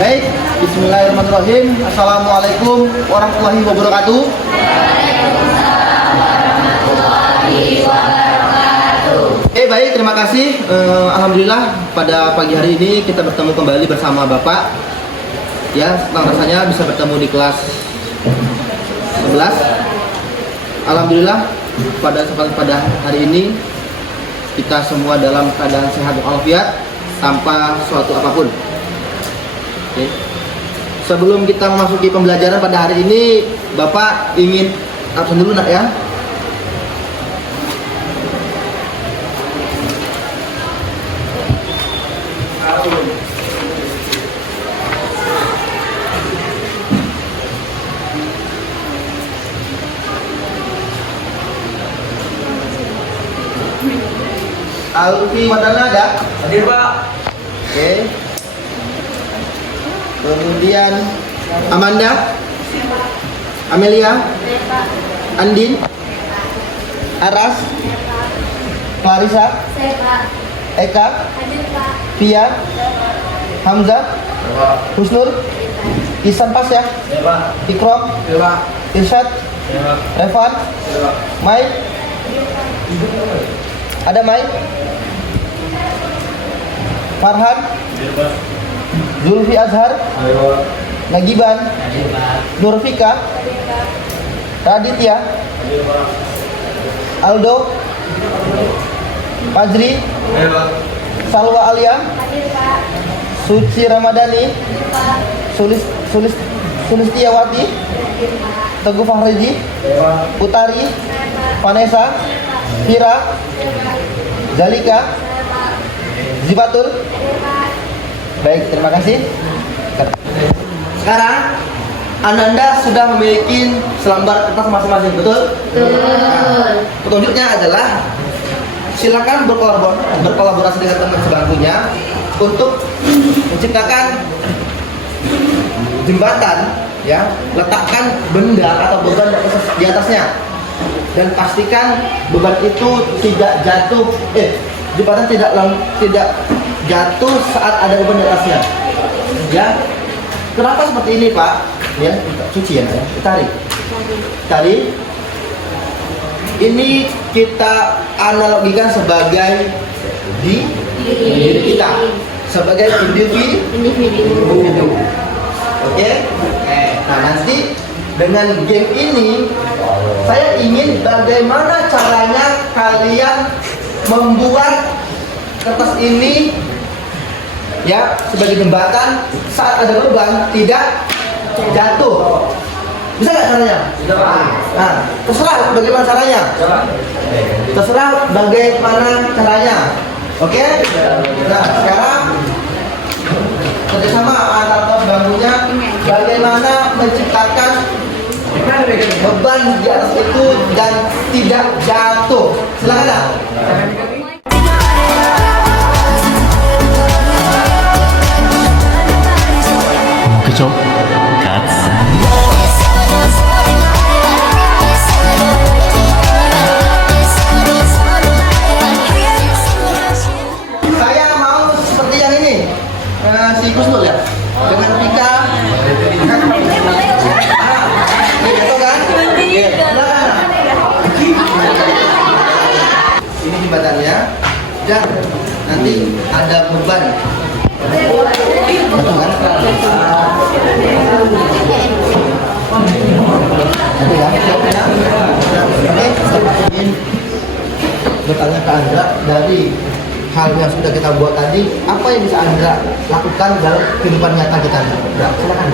Baik, bismillahirrahmanirrahim. Assalamualaikum warahmatullahi wabarakatuh. Baik, terima kasih. Alhamdulillah pada pagi hari ini kita bertemu kembali bersama Bapak. Ya, rasanya bisa bertemu di kelas 11. Alhamdulillah pada hari ini kita semua dalam keadaan sehat walafiat tanpa suatu apapun. Oke. Sebelum kita memasuki pembelajaran pada hari ini, Bapak ingin absen dulu nak ya. Alfi Wadana ada? Hadir Pak. Oke. Kemudian Amanda, Amelia, Andin, Aras, Clarissa, Eka, Pia, Hamzah, Husnul, Isan pas ya? Ikram, Irsyad, Revan, Mai, ada Mai, Farhan, Zulfi Azhar, Nagiban, Nurfika, Raditya, Aldo, Fajri, Salwa Alia, Suci Ramadhani, Sulistiawati, Teguh Fahreji, Utari, Vanessa, Vira, Zalika, Zibatul. Baik, terima kasih. Sekarang Ananda sudah memiliki selembar kertas masing-masing, betul? Nah, petunjuknya adalah silakan berkolaborasi dengan teman sebangkunya untuk menciptakan jembatan, ya, letakkan benda atau beban di atasnya dan pastikan beban itu tidak jatuh, jembatan tidak jatuh saat ada beban di atasnya. Ya, kenapa seperti ini Pak? Ya, cuci ya, tarik. Ini kita analogikan sebagai diri kita, sebagai individu. Oke? Nah, nanti dengan game ini saya ingin bagaimana caranya kalian membuat kertas ini ya sebagai jembatan saat ada beban tidak jatuh. Bisa nggak caranya? Nah, terserah bagaimana caranya. Oke? Nah, sekarang kerjasama antara bangkunya bagaimana menciptakan beban di atas itu dan tidak jatuh. Silakan. 그죠? Cuts. Saya mau seperti yang ini, si Kusnul ya, dengan Pika. Gitu kan? Ini jembatannya, dan nanti ada beban. Betul kan? Nanti ya, siapnya. Oke, saya ingin bertanya ke Andra dari hal yang sudah kita buat tadi, apa yang bisa Andra lakukan dalam kehidupan nyata kita? Silakan.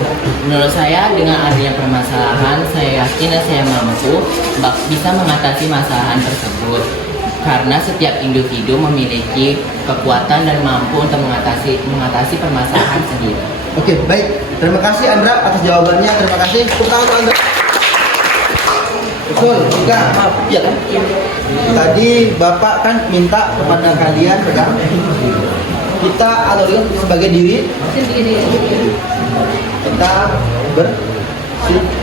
Menurut saya dengan adanya permasalahan, saya yakin dan saya mampu bisa mengatasi masalahan tersebut. Karena setiap individu memiliki kekuatan dan mampu untuk mengatasi permasalahan sendiri. Oke, baik. Terima kasih Andra atas jawabannya. Terima kasih. Tepuk tangan untuk Andra. Betul, enggak? Iya kan? Tadi Bapak kan minta kepada kalian pegang. Kita alurkan sebagai diri sendiri. Kita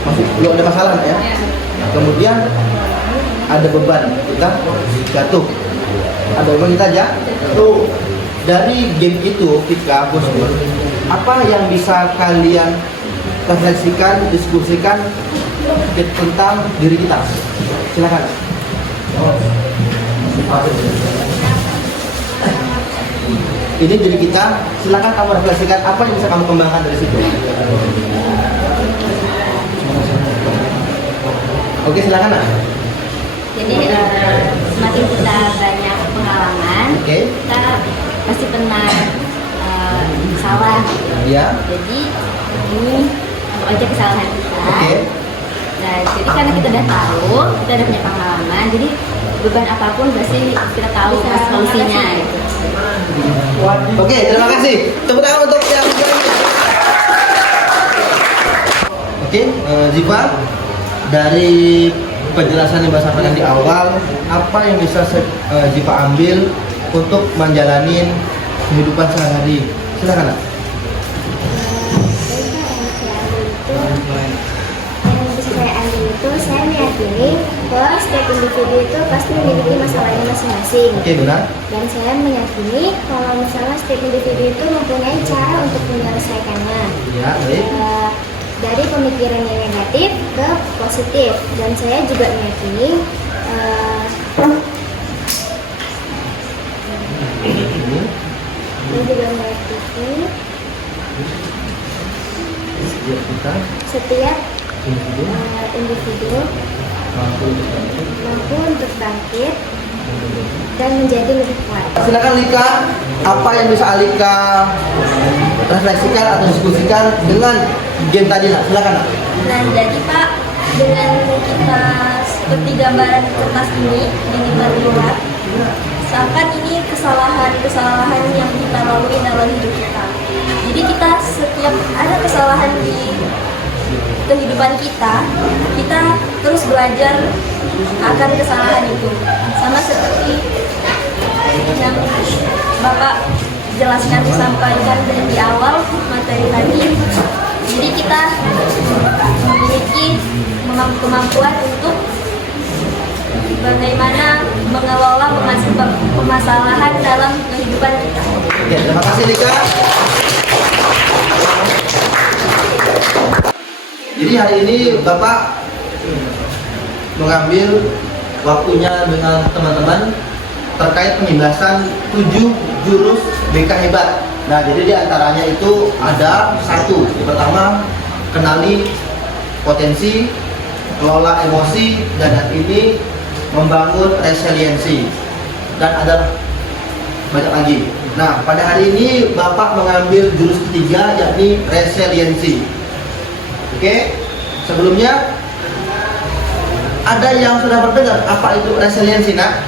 masih belum ada masalah ya. Kemudian ada beban, kita jatuh. Ada beban kita jatuh. dari game itu, Vika, Bos Nur, apa yang bisa kalian refleksikan, diskusikan tentang diri kita? Silakan. Ini diri kita, silakan kamu refleksikan apa yang bisa kamu kembangkan dari situ. Oke, silakan Nak. Jadi semakin kita banyak pengalaman, kita pasti pernah salah. Ya. Jadi ini anggap aja kesalahan kita. Oke. Nah, jadi karena kita udah tahu, kita udah punya pengalaman, jadi beban apapun pasti kita tahu solusinya. Gitu. Oke, terima kasih. Tepuk tangan untuk yang Oke, Ziva, dari penjelasan yang Mbak sampaikan di awal, apa yang bisa Ziva ambil untuk menjalani kehidupan sehari-hari? Silakan, Nak. Yang bisa saya ambil itu, saya meyakini bahwa setiap individu itu pasti memiliki masalahnya masing-masing. Oke, benar. Dan saya meyakini kalau misalnya setiap individu itu mempunyai cara untuk menyelesaikannya. Ya, baik. Dari pemikiran yang negatif ke positif. Dan saya juga meyakini setiap individu mampu untuk bangkit dan menjadi lebih kuat. Silakan Lika, apa yang bisa Alika refleksikan atau diskusikan dengan game tadi, Nak? Silakan, Nak. Nah, jadi Pak, dengan kita seperti gambaran kertas ini yang kita lihat, seakan ini kesalahan-kesalahan yang kita lalui dalam hidup kita. Jadi kita setiap ada kesalahan di kehidupan kita terus belajar akan kesalahan itu. Sama seperti yang Bapak jelaskan disampaikan dari di awal materi tadi. Jadi kita memiliki kemampuan untuk bagaimana mengelola permasalahan dalam kehidupan kita. Oke, terima kasih Lika. Jadi hari ini Bapak mengambil waktunya dengan teman-teman terkait penjelasan 7 jurus BK hebat. Nah, jadi di antaranya itu ada satu. Yang pertama, kenali potensi, kelola emosi, dan yang ini membangun resiliensi. Dan ada banyak lagi. Nah, pada hari ini Bapak mengambil jurus ketiga, yakni resiliensi. Oke, sebelumnya ada yang sudah berdengar apa itu resiliensi, Nak?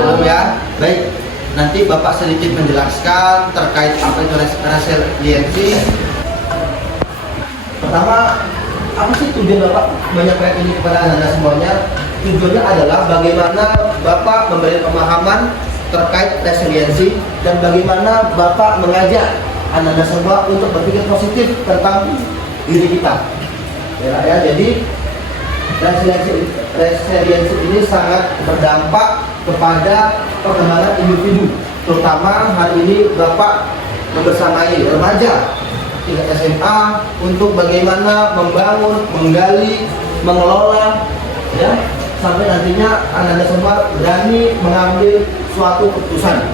Belum ya? Baik, nanti Bapak sedikit menjelaskan terkait apa itu resiliensi. Pertama, apa sih tujuan Bapak banyak proyek ini kepada Anda semuanya? Tujuannya adalah bagaimana Bapak memberi pemahaman terkait resiliensi dan bagaimana Bapak mengajak Anda semua untuk berpikir positif tentang diri kita. Ya, jadi resiliensi ini sangat berdampak kepada perkembangan individu. Terutama hari ini Bapak membersamai remaja tingkat SMA untuk bagaimana membangun, menggali, mengelola, ya, sampai nantinya Anda semua berani mengambil suatu keputusan.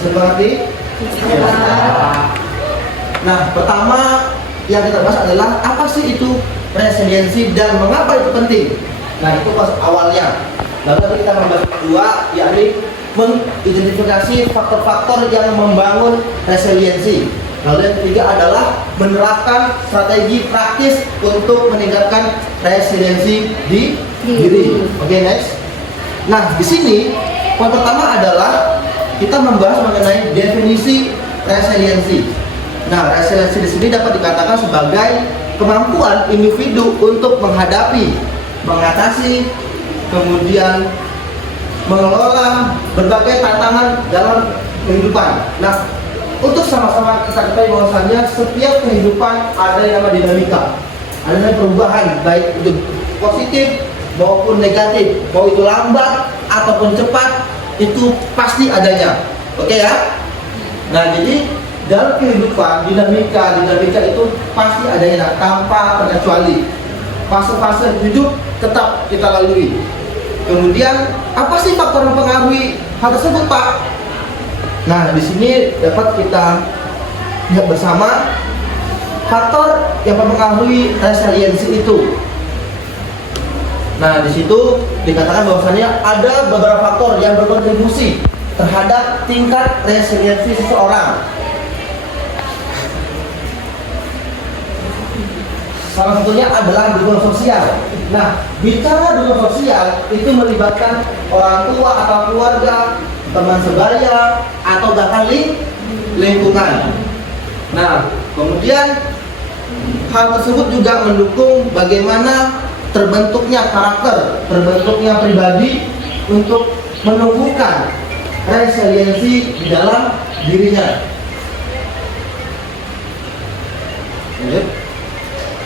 Bisa mengerti? Nah, pertama yang kita bahas adalah apa sih itu resiliensi dan mengapa itu penting. Nah, itu pas awalnya. Lalu nanti kita membahas kedua, yakni mengidentifikasi faktor-faktor yang membangun resiliensi. Lalu yang ketiga adalah menerapkan strategi praktis untuk meningkatkan resiliensi di diri. Oke, next. Nah, di sini poin pertama adalah kita membahas mengenai definisi resiliensi. Nah, resiliensi di sini dapat dikatakan sebagai kemampuan individu untuk menghadapi, mengatasi, kemudian mengelola berbagai tantangan dalam kehidupan. Nah, untuk sama-sama kita ketahui bahwasannya setiap kehidupan ada yang namanya dinamika, ada yang perubahan, baik itu positif maupun negatif, mau itu lambat ataupun cepat, itu pasti adanya. Oke ya? Nah, jadi dalam kehidupan dinamika itu pasti adanya, nah, tanpa terkecuali. Fase-fase hidup tetap kita lalui. Kemudian apa sih faktor yang mempengaruhi hal tersebut, Pak? Nah, di sini dapat kita lihat bersama faktor yang mempengaruhi resiliensi itu. Nah, di situ dikatakan bahwasannya ada beberapa faktor yang berkontribusi terhadap tingkat resiliensi seseorang. Salah satunya adalah dukungan sosial. Nah, bicara dukungan sosial itu melibatkan orang tua atau keluarga, teman sebaya, atau bahkan lingkungan. Nah, kemudian hal tersebut juga mendukung bagaimana terbentuknya karakter, terbentuknya pribadi untuk menumbuhkan resiliensi di dalam dirinya.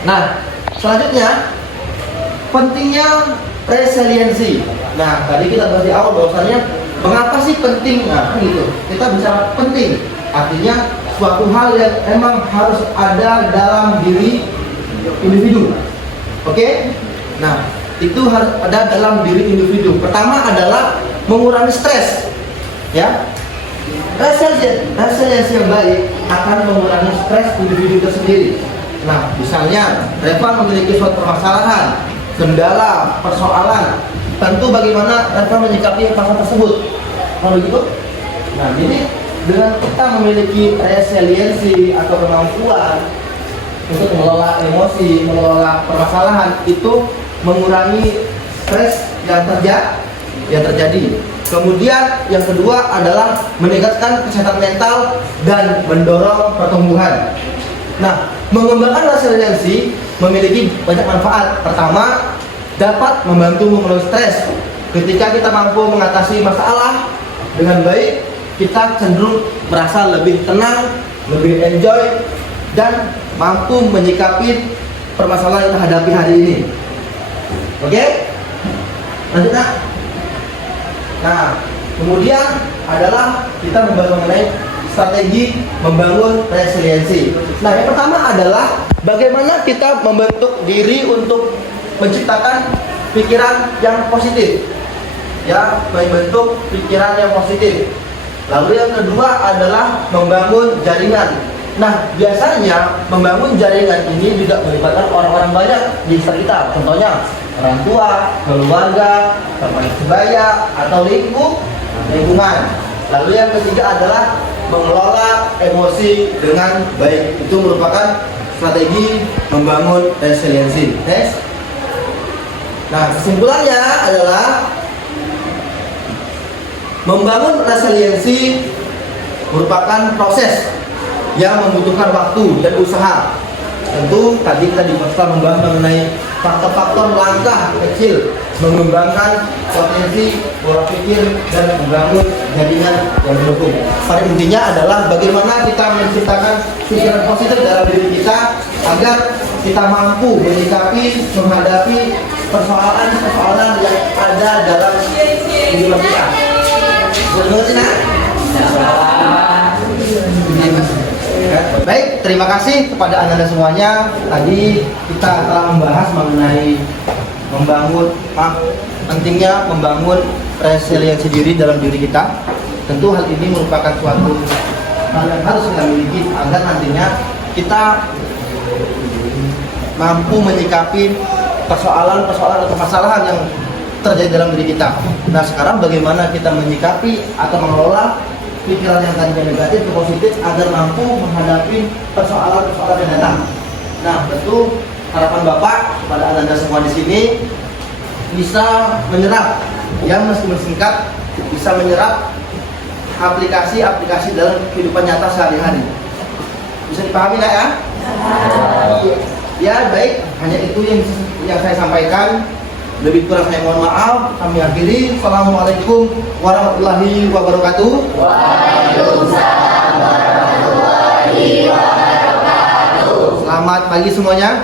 Nah, selanjutnya pentingnya resiliensi. Nah, tadi kita bahas di awal bahwasannya mengapa sih penting? Nah, gitu. Kita bicara penting, artinya suatu hal yang emang harus ada dalam diri individu. Oke? Nah, itu harus ada dalam diri individu. Pertama adalah mengurangi stres. Ya. Resiliensi yang baik akan mengurangi stres individu itu sendiri. Nah, misalnya Reva memiliki suatu permasalahan, kendala, persoalan. Tentu bagaimana Reva menyikapi masalah tersebut. Kalau begitu, nah jadi dengan kita memiliki resiliensi atau kemampuan untuk mengelola emosi, mengelola permasalahan, itu mengurangi stres yang terjadi. Kemudian yang kedua adalah meningkatkan kesehatan mental dan mendorong pertumbuhan. Nah, mengembangkan resiliensi memiliki banyak manfaat. Pertama, dapat membantu mengurangi stres. Ketika kita mampu mengatasi masalah dengan baik, kita cenderung merasa lebih tenang, lebih enjoy, dan mampu menyikapi permasalahan yang kita hadapi hari ini. Oke? Lanjut, Nak. Nah, kemudian adalah kita membahas mengenai strategi membangun resiliensi. Nah, yang pertama adalah bagaimana kita membentuk diri untuk menciptakan pikiran yang positif. Ya, membentuk pikiran yang positif. Lalu yang kedua adalah membangun jaringan. Nah, biasanya membangun jaringan ini juga melibatkan orang-orang banyak di sekitar kita. Contohnya orang tua, keluarga, teman sebaya, atau lingkungan. Lalu yang ketiga adalah mengelola emosi dengan baik. Itu merupakan strategi membangun resiliensi. Next. Nah, kesimpulannya adalah membangun resiliensi merupakan proses yang membutuhkan waktu dan usaha. Tentu tadi kita membahas mengenai faktor-faktor langkah kecil mengembangkan potensi pola pikir dan membangun jaringan yang mendukung. Pada intinya adalah bagaimana kita menciptakan pikiran positif dalam diri kita agar kita mampu menyikapi, menghadapi persoalan-persoalan yang ada dalam hidup kita. Mengerti, Nak? Baik, terima kasih kepada Anda semuanya. Tadi kita telah membahas mengenai pentingnya membangun resiliensi diri dalam diri kita. Tentu hal ini merupakan suatu hal yang harus kita miliki agar nantinya kita mampu menyikapi persoalan-persoalan atau permasalahan yang terjadi dalam diri kita. Nah, sekarang bagaimana kita menyikapi atau mengelola pikiran yang tadinya negatif ke positif agar mampu menghadapi persoalan-persoalan yang datang. Nah, tentu harapan Bapak kepada Anda semua di sini bisa menyerap, yang meskipun singkat, bisa menyerap aplikasi-aplikasi dalam kehidupan nyata sehari-hari. Bisa dipahami, Nak, ya? Ya, baik. Hanya itu yang saya sampaikan. Lebih kurang saya mohon maaf. Kami akhiri. Assalamualaikum warahmatullahi wabarakatuh. Waalaikumsalam warahmatullahi wabarakatuh. Selamat pagi semuanya.